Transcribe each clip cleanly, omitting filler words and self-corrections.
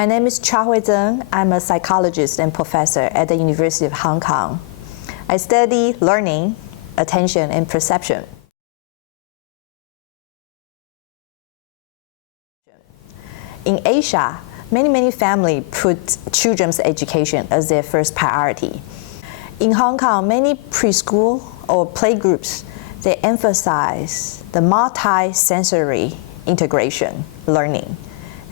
My name is Hui Zheng. I'm a psychologist and professor at the University of Hong Kong. I study learning, attention, and perception. In Asia, many families put children's education as their first priority. In Hong Kong, many preschool or playgroups, they emphasize the multi-sensory integration learning.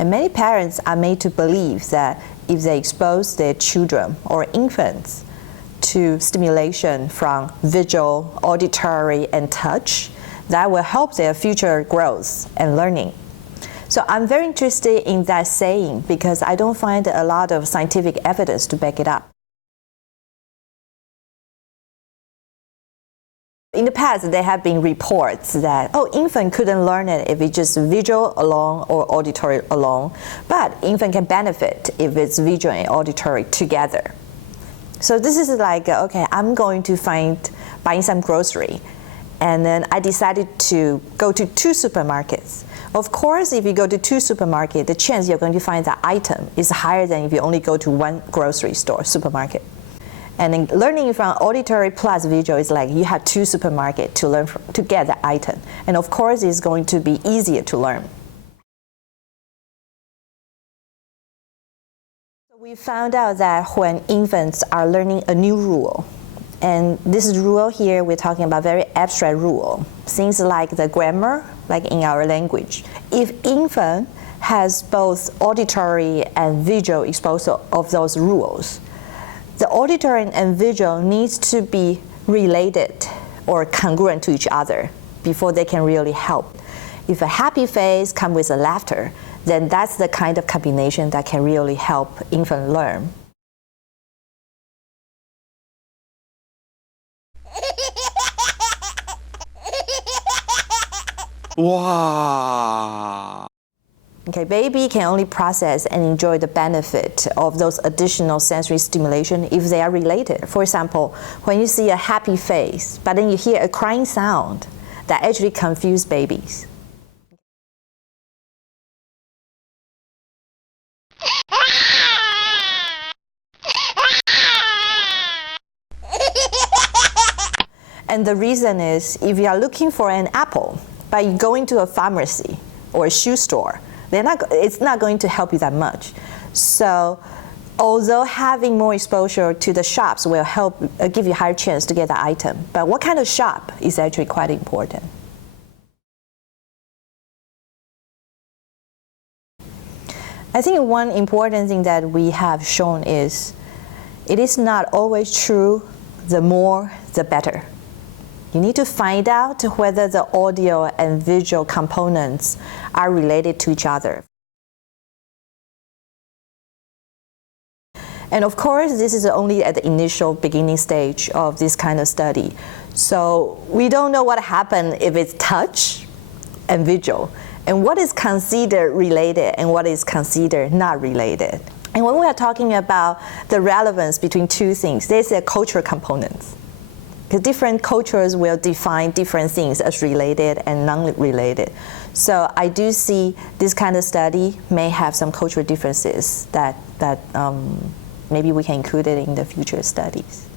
And many parents are made to believe that if they expose their children or infants to stimulation from visual, auditory, and touch, that will help their future growth and learning. So I'm very interested in that saying because I don't find a lot of scientific evidence to back it up. In the past, there have been reports that, infant couldn't learn it if it's just visual alone or auditory alone, but infant can benefit if it's visual and auditory together. So this is like, okay, I'm going to buying some grocery, and then I decided to go to 2 supermarkets. Of course, if you go to 2 supermarkets, the chance you're going to find that item is higher than if you only go to 1 grocery store, supermarket. And then learning from auditory plus visual is like you have 2 supermarkets to learn from, to get the item. And of course, it's going to be easier to learn. We found out that when infants are learning a new rule, and this rule here, we're talking about very abstract rule, things like the grammar, like in our language. If infant has both auditory and visual exposure of those rules, the auditory and visual needs to be related or congruent to each other before they can really help. If a happy face comes with a laughter, then that's the kind of combination that can really help infant learn. Wow! Okay, baby can only process and enjoy the benefit of those additional sensory stimulation if they are related. For example, when you see a happy face, but then you hear a crying sound, that actually confuses babies. And the reason is, if you are looking for an apple, by going to a pharmacy or a shoe store, it's not going to help you that much. So although having more exposure to the shops will help give you a higher chance to get the item, but what kind of shop is actually quite important. I think one important thing that we have shown is it is not always true, the more, the better. You need to find out whether the audio and visual components are related to each other. And of course, this is only at the initial beginning stage of this kind of study. So we don't know what happens if it's touch and visual, and what is considered related and what is considered not related. And when we are talking about the relevance between 2 things, there's a cultural component. Because different cultures will define different things as related and non-related. So I do see this kind of study may have some cultural differences that maybe we can include it in the future studies.